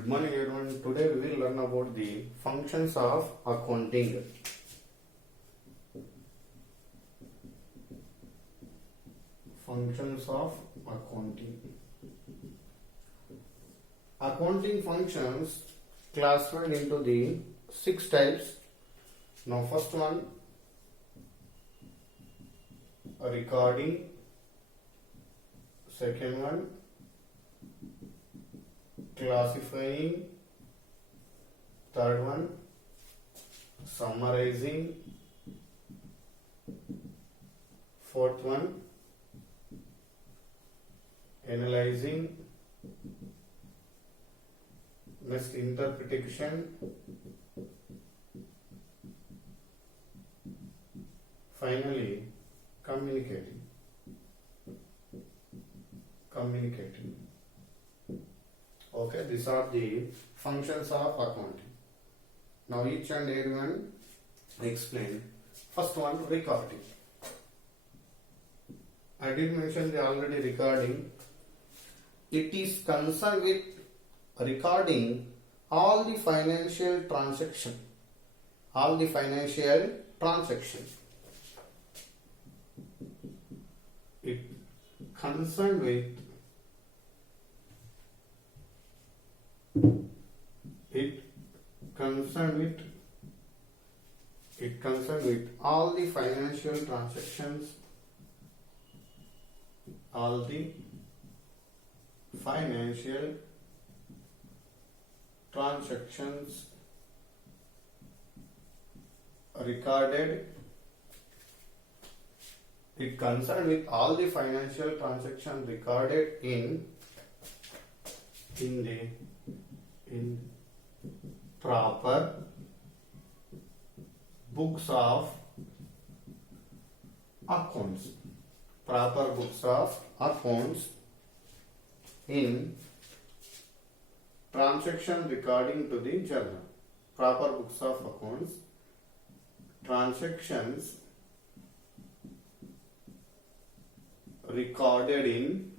Good morning everyone. Today we will learn about the functions of accounting. Functions of accounting. Accounting functions classified into the 6 types. Now first one, recording. Second one, classifying. Third one, summarizing. Fourth one, analyzing. Next, interpretation. Finally, communicating. Okay, these are the functions of accounting. Now each and everyone explain. First one, recording. I did mention the already recording. It is concerned with recording all the financial transaction. It concerned with all the financial transactions, recorded. It concerned with all the financial transactions recorded in proper books of accounts. In transaction recording to the journal. Proper books of accounts. Transactions recorded in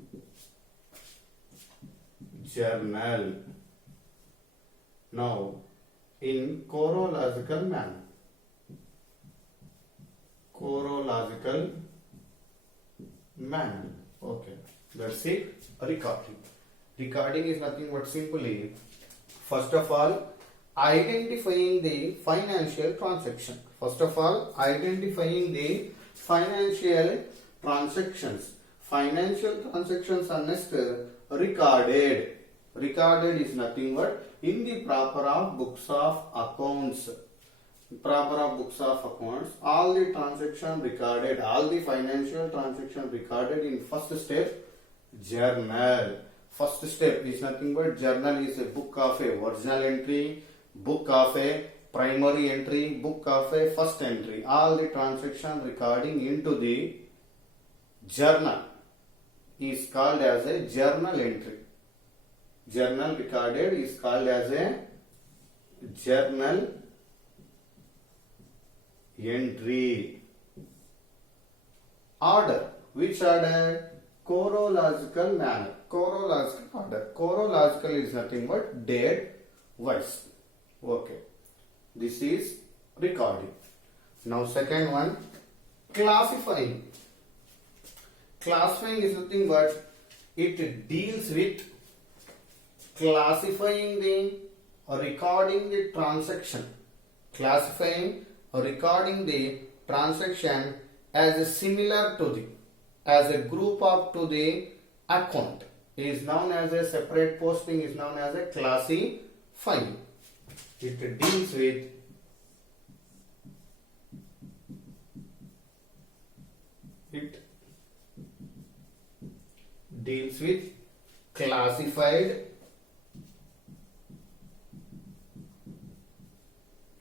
journal. Now, in chronological manner. Okay, that's it. Recording is nothing but simply, first of all, identifying the financial transaction. Financial transactions are next recorded. Recorded is nothing but in the proper of books of accounts. All the transaction recorded, all the financial transaction recorded in first step, journal. First step is nothing but journal is a book of a original entry, book of a primary entry, book of a first entry. All the transaction recording into the journal is called as a journal entry. Journal recorded is called as a journal entry. Order. Which order? Chronological manner. Chronological order. Chronological is nothing but date wise. Okay. This is recording. Now second one, classifying. Classifying is nothing but it deals with classifying the or recording the transaction. Classifying or recording the transaction as a similar to the, as a group up to the account is known as a separate posting, is known as a classifying. It deals with classified.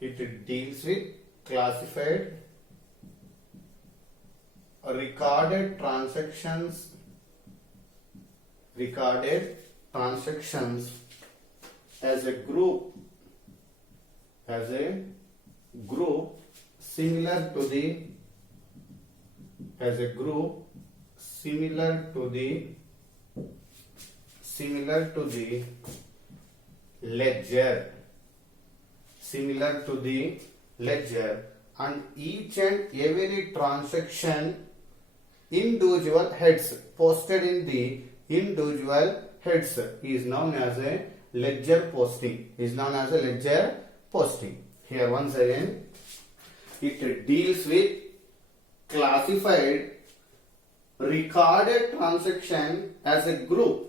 It deals with classified recorded transactions as a group similar to the ledger, similar to the ledger, and each and every transaction individual heads posted in the individual heads is known as a ledger posting. Is known as a ledger posting. Here once again, it deals with classified recorded transaction as a group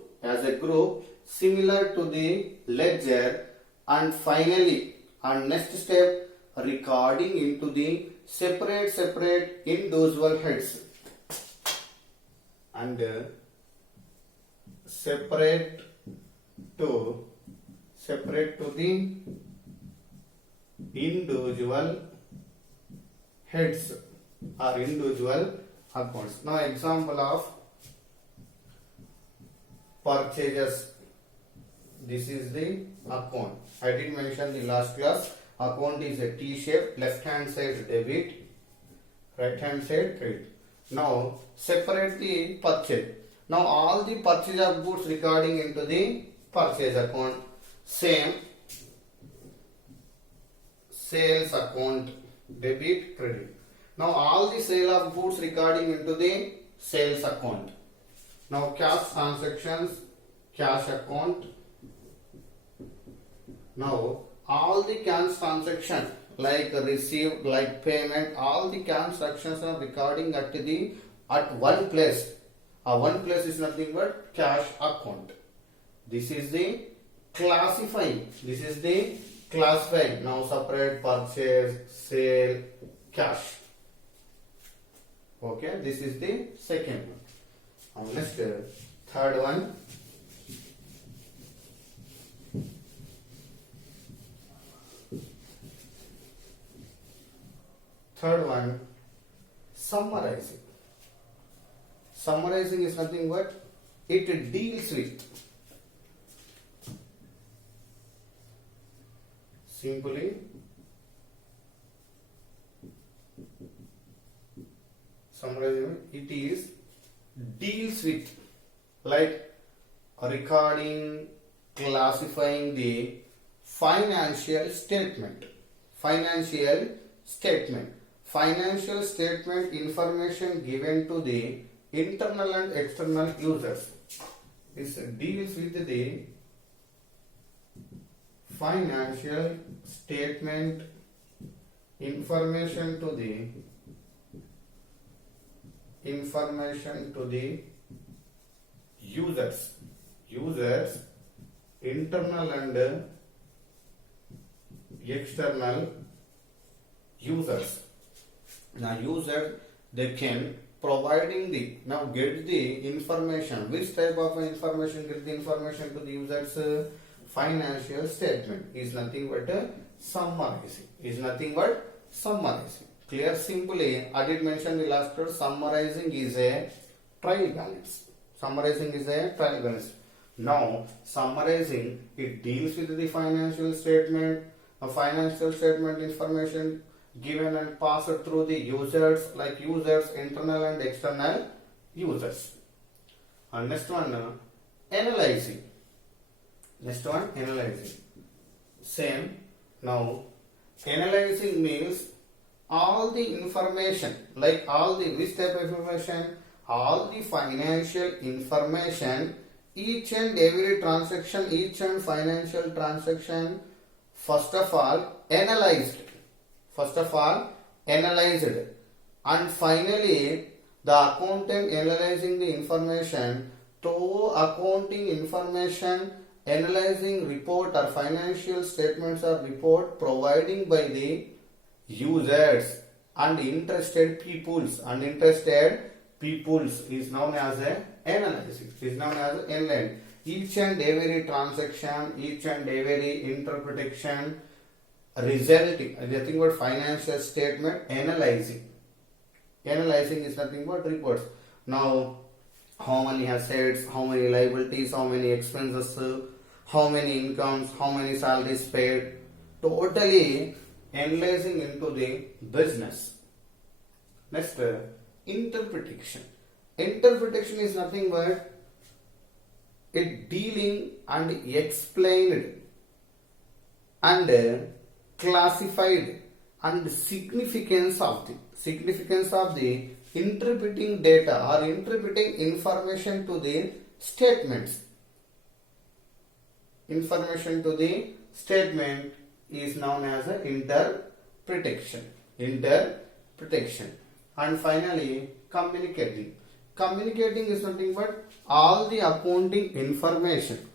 similar to the ledger, and finally, and next step, recording into the separate individual heads, and separate to the individual heads or individual accounts. Now example of purchases. This is the account. I did mention the last class. Account is a T shape. Left hand side debit, right hand side credit. Now separate the purchase. Now all the purchase of goods recording into the purchase account. Same sales account, debit, credit. Now all the sale of goods recording into the sales account. Now cash transactions, cash account. Now all the cash transaction like received, like payment, all the cash transactions are recording at one place. One place is nothing but cash account. This is the classifying. Now separate purchase, sale, cash. Okay, this is the second one. Now next, third one. Third one, summarizing. Summarizing is nothing but it deals with simply summarizing. It is deals with like recording, classifying the financial statement. Financial statement information given to the internal and external users. This deals with the financial statement information to the users, internal and external users. Now user, they can providing the, now get the information. Which type of information? Get the information to the users. Financial statement is nothing but summarizing. Clear? Simply, I did mention the last word. Summarizing is a trial balance. Now summarizing, it deals with the financial statement. A financial statement information given and passed through the users, like users, internal and external users. And next one, analyzing. Same. Now analyzing means all the information, like all the, which type of information? All the financial information, each and every transaction, each and financial transaction, first of all analyzed, and finally the accountant analyzing the information through accounting information, analyzing report or financial statements or report providing by the users and interested peoples. Is known as a analysis. Each and every transaction, each and every interpretation resulting, nothing but financial statement analyzing. Analyzing is nothing but reports. Now, how many assets, how many liabilities, how many expenses, how many incomes, how many salaries paid, totally analyzing into the business. Next, interpretation. Interpretation is nothing but it dealing and explained and classified and significance of the interpreting data or interpreting information to the statements. Information to the statement is known as a interpretation. And finally, communicating. Communicating is nothing but all the accounting information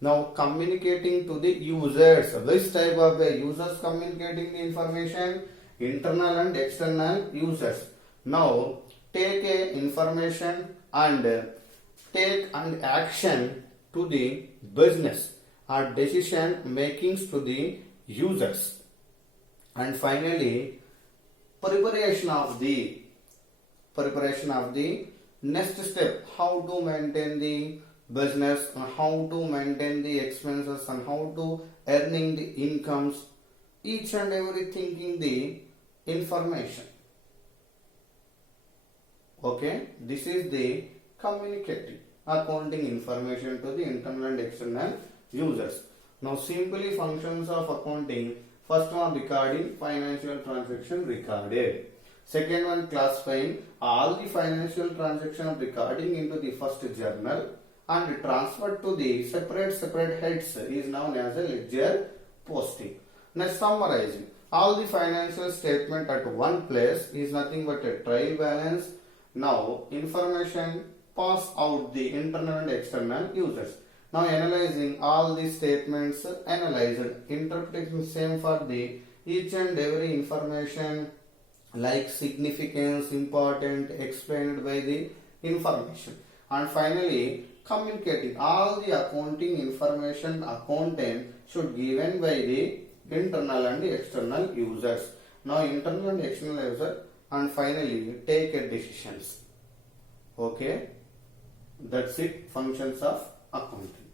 now communicating to the users. Which type of users communicating the information? Internal and external users. Now take a information and take an action to the business or decision makings to the users. And finally, preparation of the next step, how to maintain the business and how to maintain the expenses and how to earning the incomes, each and everything in the information. Okay, this is the communicating accounting information to the internal and external users. Now simply functions of accounting. First one, recording financial transaction recorded. Second one, classifying all the financial transaction recording into the first journal and transferred to the separate heads is known as a ledger posting. Next, summarizing all the financial statement at one place is nothing but a trial balance. Now information pass out the internal and external users. Now analyzing all the statements analyzed, interpreting same for the each and every information like significance, important, explained by the information. And finally, communicating all the accounting information accountant should given by the internal and the external users. Now internal and external user, and finally take a decisions. Okay, that's it, functions of accounting.